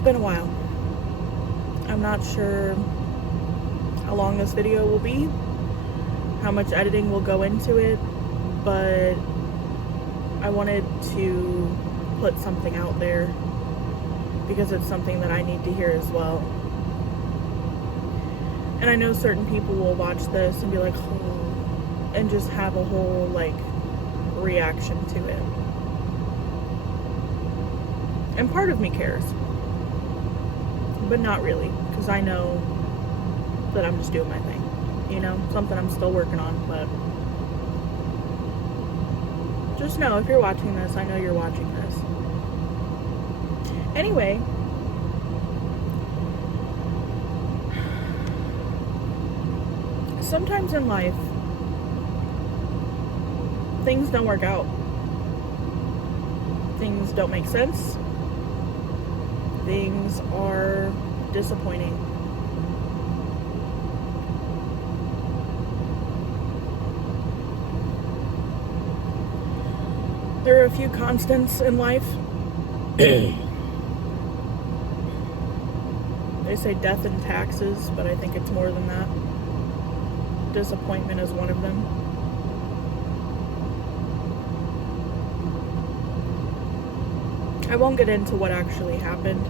It's been a while. I'm not sure how long this video will be, how much editing will go into it, but I wanted to put something out there because it's something that I need to hear as well. And I know certain people will watch this and be like, oh, and just have a whole reaction to it. And part of me cares, but not really, because I know that I'm just doing my thing, something I'm still working on. But just know, if you're watching this, I know you're watching this. Anyway, sometimes in life, things don't work out. Things don't make sense. Things are disappointing. There are a few constants in life. They say death and taxes, but I think it's more than that. Disappointment is one of them. I won't get into what actually happened,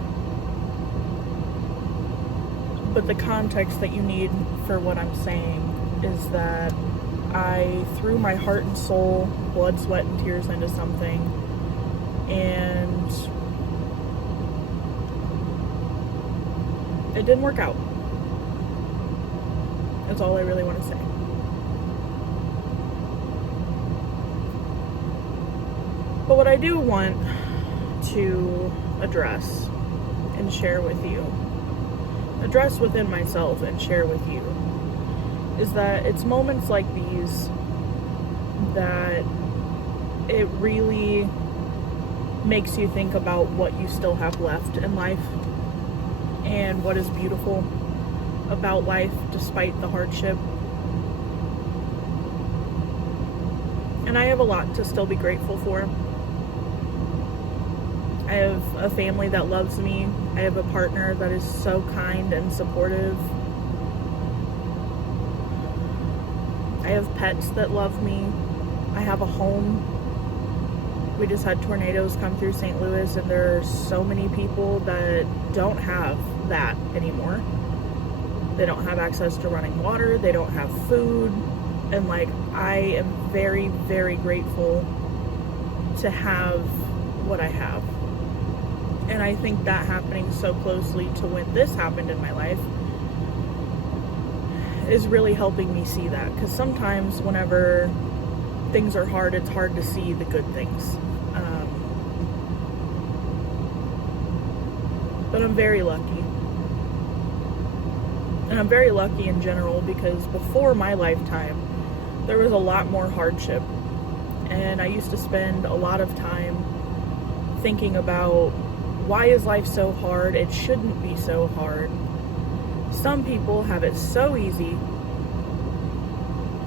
but the context that you need for what I'm saying is that I threw my heart and soul, blood, sweat, and tears into something, and it didn't work out. That's all I really want to say. But what I do want to address and share with you, address within myself and share with you, is that it's moments like these that it really makes you think about what you still have left in life and what is beautiful about life despite the hardship. And I have a lot to still be grateful for. I have a family that loves me. I have a partner that is so kind and supportive. I have pets that love me. I have a home. We just had tornadoes come through St. Louis, and there are so many people that don't have that anymore. They don't have access to running water. They don't have food. And I am very, very grateful to have what I have. And I think that happening so closely to when this happened in my life is really helping me see that. Because sometimes whenever things are hard, it's hard to see the good things. But I'm very lucky. And I'm very lucky in general because before my lifetime, there was a lot more hardship. And I used to spend a lot of time thinking about, why is life so hard? It shouldn't be so hard. Some people have it so easy,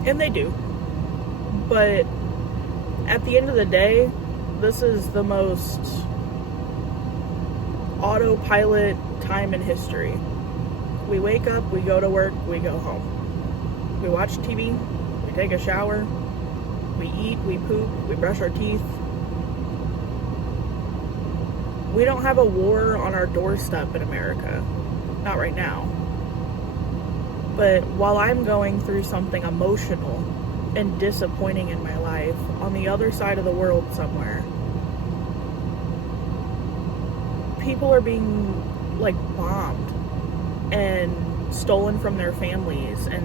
and they do. But at the end of the day, this is the most autopilot time in history. We wake up, we go to work, we go home. We watch TV, we take a shower, we eat, we poop, we brush our teeth. We don't have a war on our doorstep in America. Not right now. But while I'm going through something emotional and disappointing in my life, on the other side of the world somewhere, people are being bombed and stolen from their families, and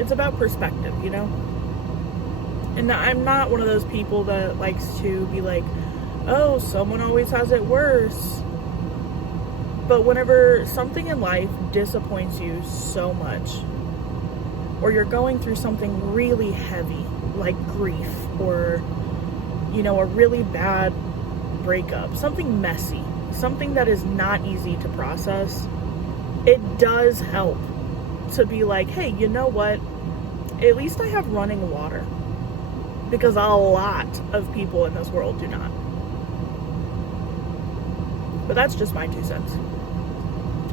it's about perspective, And I'm not one of those people that likes to be like, oh, someone always has it worse. But whenever something in life disappoints you so much, or you're going through something really heavy, like grief, or, a really bad breakup, something messy, something that is not easy to process, it does help to be like, hey, you know what? At least I have running water. Because a lot of people in this world do not. But that's just my 2 cents.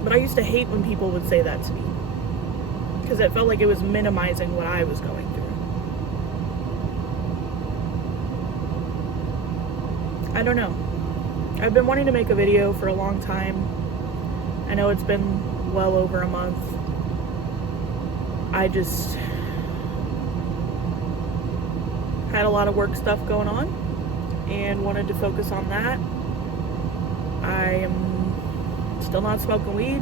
But I used to hate when people would say that to me, because it felt like it was minimizing what I was going through. I don't know. I've been wanting to make a video for a long time. I know it's been well over a month. I just had a lot of work stuff going on and wanted to focus on that. I am still not smoking weed.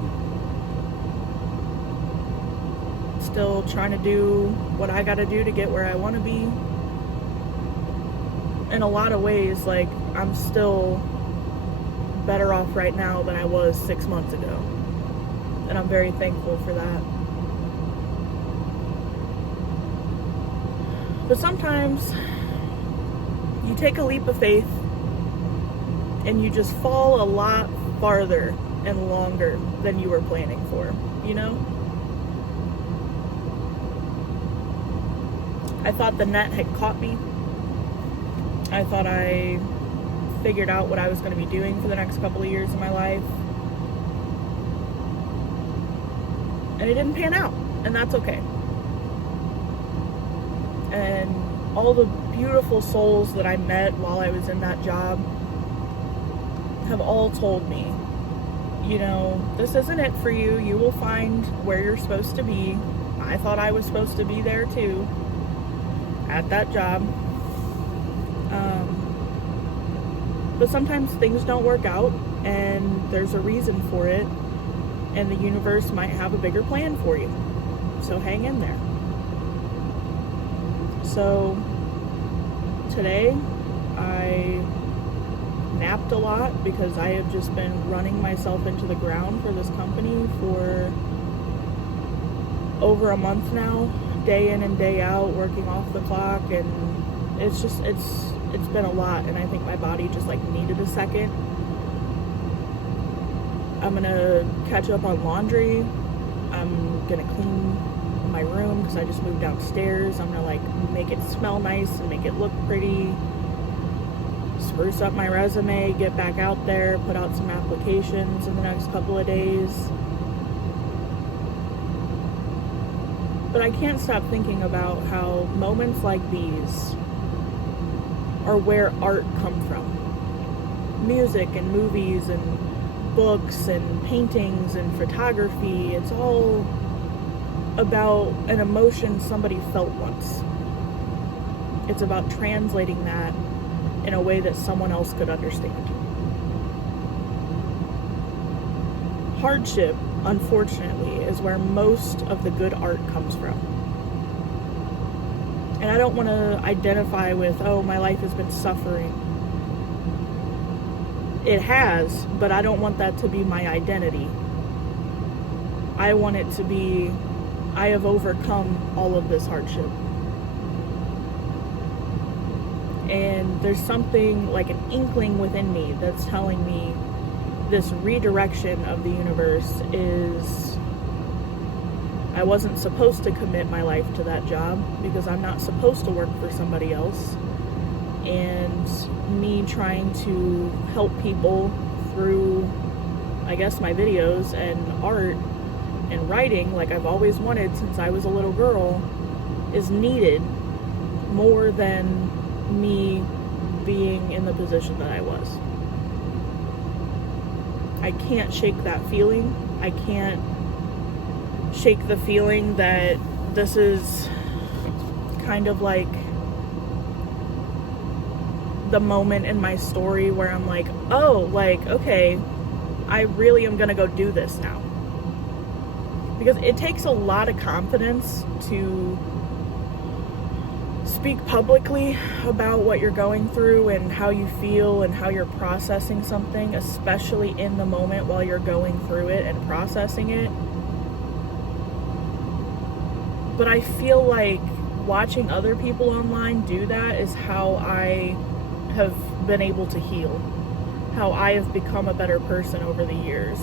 Still trying to do what I gotta do to get where I want to be. In a lot of ways, like, I'm still better off right now than I was 6 months ago. And I'm very thankful for that. But sometimes you take a leap of faith and you just fall a lot farther and longer than you were planning for, you know? I thought the net had caught me. I thought I figured out what I was going to be doing for the next couple of years of my life. And it didn't pan out, and that's okay. And all the beautiful souls that I met while I was in that job have all told me, you know, this isn't it for you. You will find where you're supposed to be. I thought I was supposed to be there too, at that job. But sometimes things don't work out, and there's a reason for it, and the universe might have a bigger plan for you. So hang in there. So today I napped a lot because I have just been running myself into the ground for this company for over a month now, day in and day out, working off the clock, and it's been a lot, and I think my body just like needed a second. I'm gonna catch up on laundry. I'm gonna clean my room because I just moved downstairs. I'm gonna like make it smell nice and make it look pretty, spruce up my resume, get back out there, put out some applications in the next couple of days. But I can't stop thinking about how moments like these are where art comes from. Music and movies and books and paintings and photography, it's all about an emotion somebody felt once. It's about translating that in a way that someone else could understand. Hardship, unfortunately, is where most of the good art comes from. And I don't want to identify with, oh, my life has been suffering. It has, but I don't want that to be my identity. I want it to be, I have overcome all of this hardship. And there's something like an inkling within me that's telling me this redirection of the universe is, I wasn't supposed to commit my life to that job because I'm not supposed to work for somebody else. And me trying to help people through, I guess, my videos and art and writing, like I've always wanted since I was a little girl, is needed more than me being in the position that I was. I can't shake that feeling. I can't shake the feeling that this is kind of like the moment in my story where I'm like, oh, like, okay, I really am gonna go do this now. Because it takes a lot of confidence to speak publicly about what you're going through and how you feel and how you're processing something, especially in the moment while you're going through it and processing it. But I feel like watching other people online do that is how I have been able to heal, how I have become a better person over the years.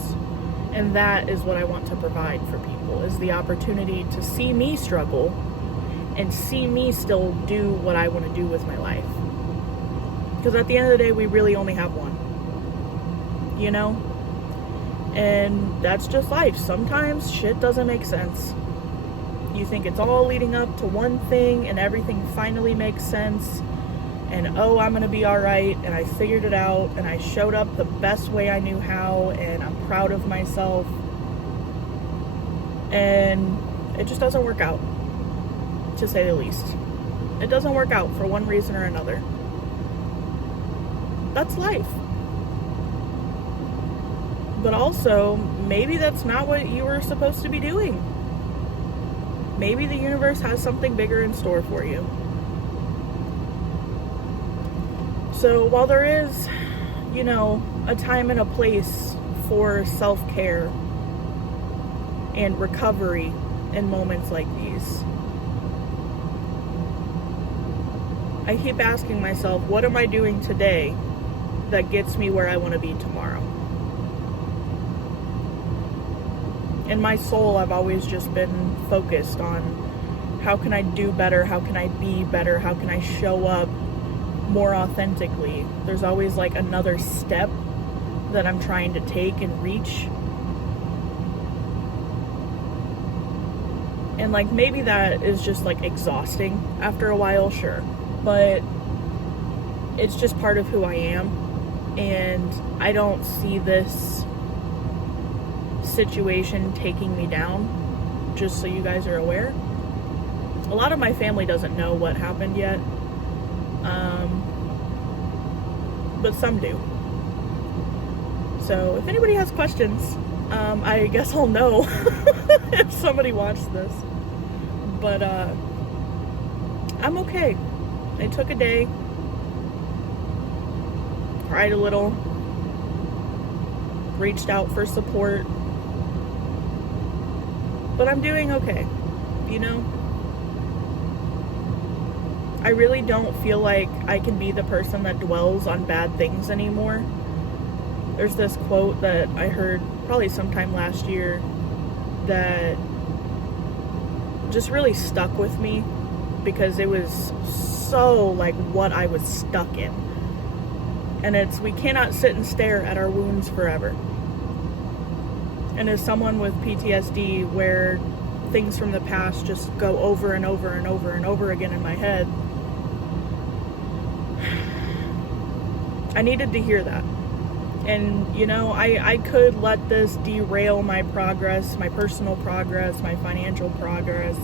And that is what I want to provide for people, is the opportunity to see me struggle and see me still do what I want to do with my life. Because at the end of the day, we really only have one. you know? And that's just life. Sometimes shit doesn't make sense. You think it's all leading up to one thing and everything finally makes sense. And oh, I'm gonna be alright, and I figured it out, and I showed up the best way I knew how, and I'm proud of myself. And it just doesn't work out, to say the least. It doesn't work out for one reason or another. That's life. But also, maybe that's not what you were supposed to be doing. Maybe the universe has something bigger in store for you. So while there is, you know, a time and a place for self-care and recovery in moments like these, I keep asking myself, what am I doing today that gets me where I want to be tomorrow? In my soul, I've always just been focused on how can I do better, how can I be better, how can I show up more authentically. There's always like another step that I'm trying to take and reach. And like maybe that is just like exhausting after a while, sure. But it's just part of who I am. And I don't see this situation taking me down, just so you guys are aware. A lot of my family doesn't know what happened yet. But some do. So if anybody has questions, I guess I'll know if somebody watched this. But I'm okay. I took a day, cried a little, reached out for support, but I'm doing okay, you know? I really don't feel like I can be the person that dwells on bad things anymore. There's this quote that I heard probably sometime last year that just really stuck with me because it was so like what I was stuck in. And it's, we cannot sit and stare at our wounds forever. And as someone with PTSD, where things from the past just go over and over and over and over again in my head, I needed to hear that. And, you know, I could let this derail my progress, my personal progress, my financial progress,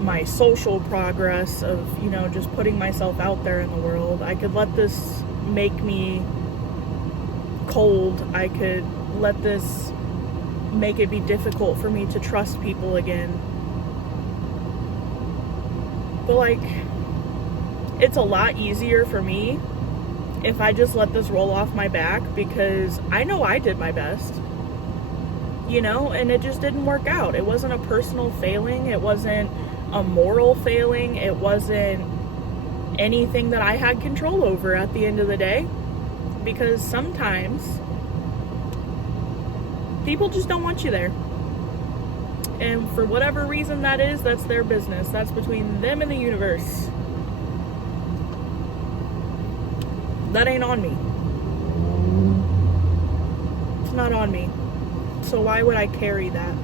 my social progress of, you know, just putting myself out there in the world. I could let this make me cold. I could let this make it be difficult for me to trust people again. But, like, it's a lot easier for me if I just let this roll off my back, because I know I did my best, you know, and it just didn't work out. It wasn't a personal failing. It wasn't a moral failing. It wasn't anything that I had control over at the end of the day, because sometimes people just don't want you there. And for whatever reason that is, that's their business. That's between them and the universe. That ain't on me. It's not on me. So why would I carry that?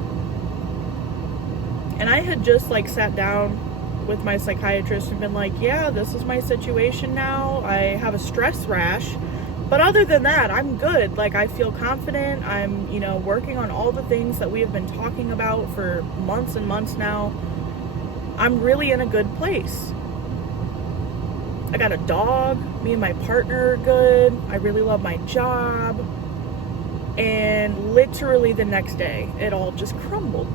And I had just like sat down with my psychiatrist and been like, yeah, this is my situation now. I have a stress rash. But other than that, I'm good. Like, I feel confident. I'm, you know, working on all the things that we have been talking about for months and months now. I'm really in a good place. I got a dog. Me and my partner are good. I really love my job. And literally the next day, it all just crumbled.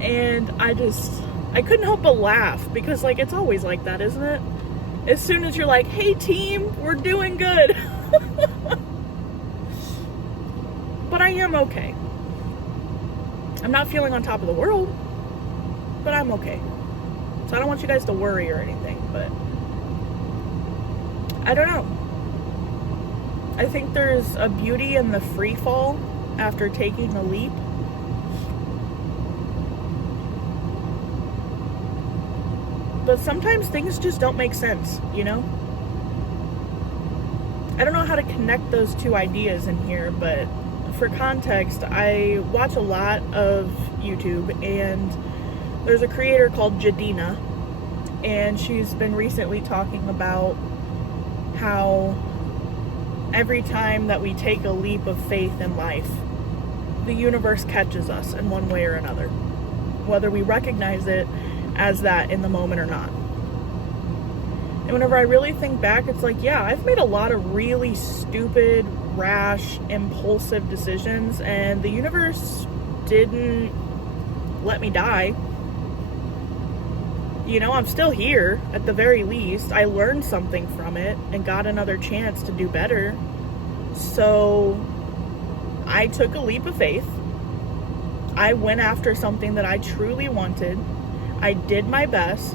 And I couldn't help but laugh, because, like, it's always like that, isn't it? As soon as you're like, hey team, we're doing good. But I am okay. I'm not feeling on top of the world, but I'm okay. So I don't want you guys to worry or anything, but I don't know. I think there's a beauty in the free fall after taking a leap. But sometimes things just don't make sense, you know? I don't know how to connect those two ideas in here, but for context, I watch a lot of YouTube, and there's a creator called Jadina, and she's been recently talking about how every time that we take a leap of faith in life, the universe catches us in one way or another, whether we recognize it as that in the moment or not. And whenever I really think back, it's like, yeah, I've made a lot of really stupid, rash, impulsive decisions, and the universe didn't let me die. You know, I'm still here, at the very least. I learned something from it and got another chance to do better. So I took a leap of faith. I went after something that I truly wanted. I did my best,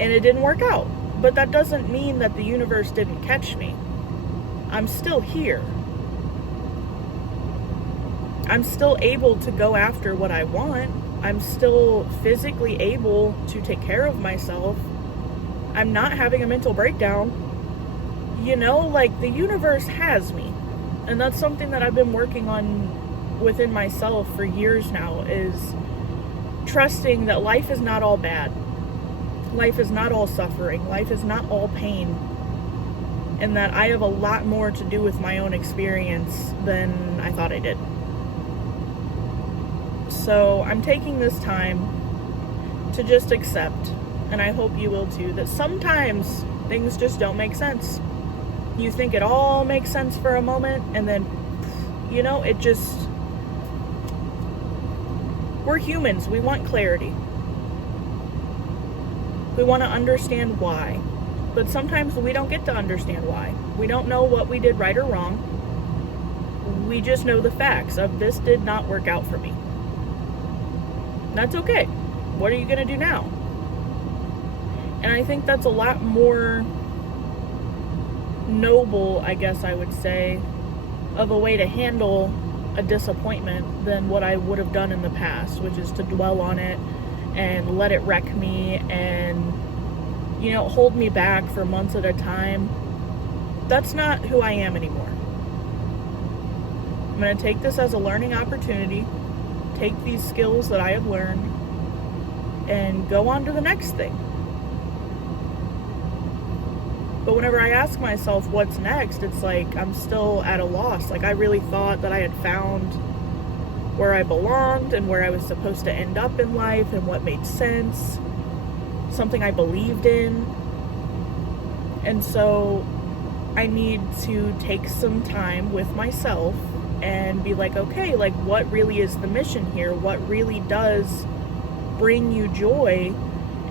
and it didn't work out. But that doesn't mean that the universe didn't catch me. I'm still here. I'm still able to go after what I want. I'm still physically able to take care of myself. I'm not having a mental breakdown. You know, like, the universe has me. And that's something that I've been working on within myself for years now, is trusting that life is not all bad. Life is not all suffering. Life is not all pain. And that I have a lot more to do with my own experience than I thought I did. So I'm taking this time to just accept, and I hope you will too, that sometimes things just don't make sense. You think it all makes sense for a moment, and then, you know, it just... We're humans. We want clarity. We want to understand why. But sometimes we don't get to understand why. We don't know what we did right or wrong. We just know the facts of this did not work out for me. That's okay. What are you going to do now? And I think that's a lot more noble, I guess I would say, of a way to handle a disappointment than what I would have done in the past, which is to dwell on it and let it wreck me and, you know, hold me back for months at a time. That's not who I am anymore. I'm going to take this as a learning opportunity, take these skills that I have learned, and go on to the next thing. But whenever I ask myself what's next, it's like I'm still at a loss. Like, I really thought that I had found where I belonged and where I was supposed to end up in life and what made sense, something I believed in. And so I need to take some time with myself and be like, okay, like, what really is the mission here? What really does bring you joy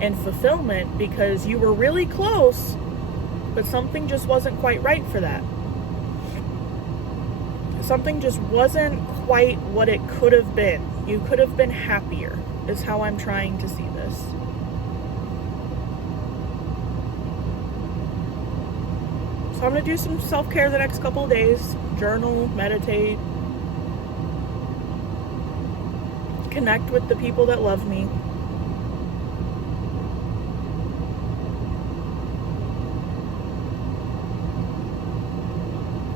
and fulfillment? Because you were really close, but something just wasn't quite right for that. Something just wasn't quite what it could have been. You could have been happier, is how I'm trying to see this. So I'm going to do some self-care the next couple of days. Journal, meditate, connect with the people that love me.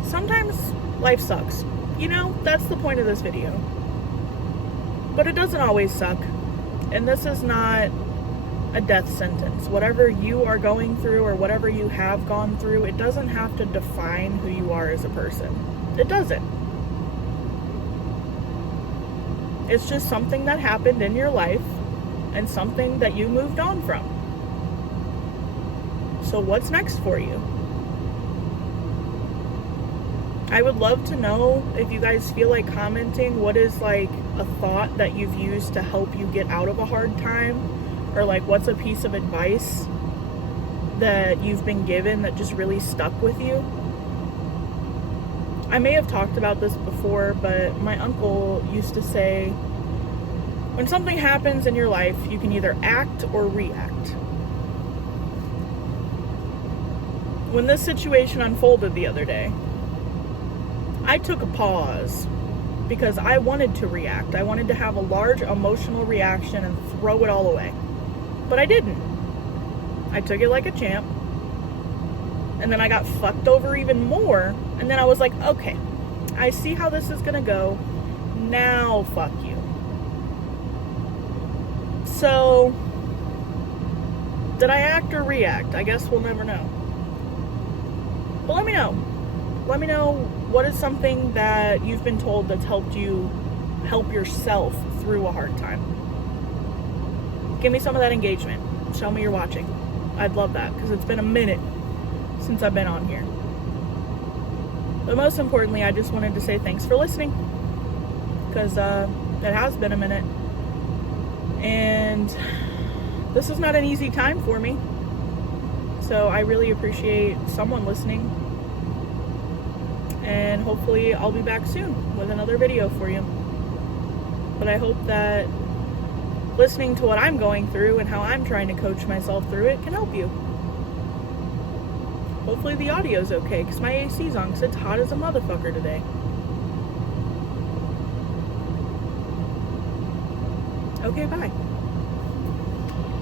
Sometimes life sucks. You know, that's the point of this video. But it doesn't always suck. And this is not a death sentence. Whatever you are going through or whatever you have gone through, it doesn't have to define who you are as a person. It doesn't. It's just something that happened in your life and something that you moved on from. So what's next for you? I would love to know if you guys feel like commenting what is like a thought that you've used to help you get out of a hard time, or like what's a piece of advice that you've been given that just really stuck with you. I may have talked about this before, but my uncle used to say, when something happens in your life, you can either act or react. When this situation unfolded the other day, I took a pause because I wanted to react. I wanted to have a large emotional reaction and throw it all away. But I didn't. I took it like a champ. And then I got fucked over even more. And then I was like, okay, I see how this is gonna go. Now fuck you. So, did I act or react? I guess we'll never know. But let me know. Let me know what is something that you've been told that's helped you help yourself through a hard time. Give me some of that engagement. Show me you're watching. I'd love that, because it's been a minute since I've been on here. But most importantly, I just wanted to say thanks for listening, because it has been a minute. And this is not an easy time for me. So I really appreciate someone listening. And hopefully I'll be back soon with another video for you. But I hope that listening to what I'm going through and how I'm trying to coach myself through it can help you. Hopefully the audio's okay, because my AC's on, because it's hot as a motherfucker today. Okay, bye.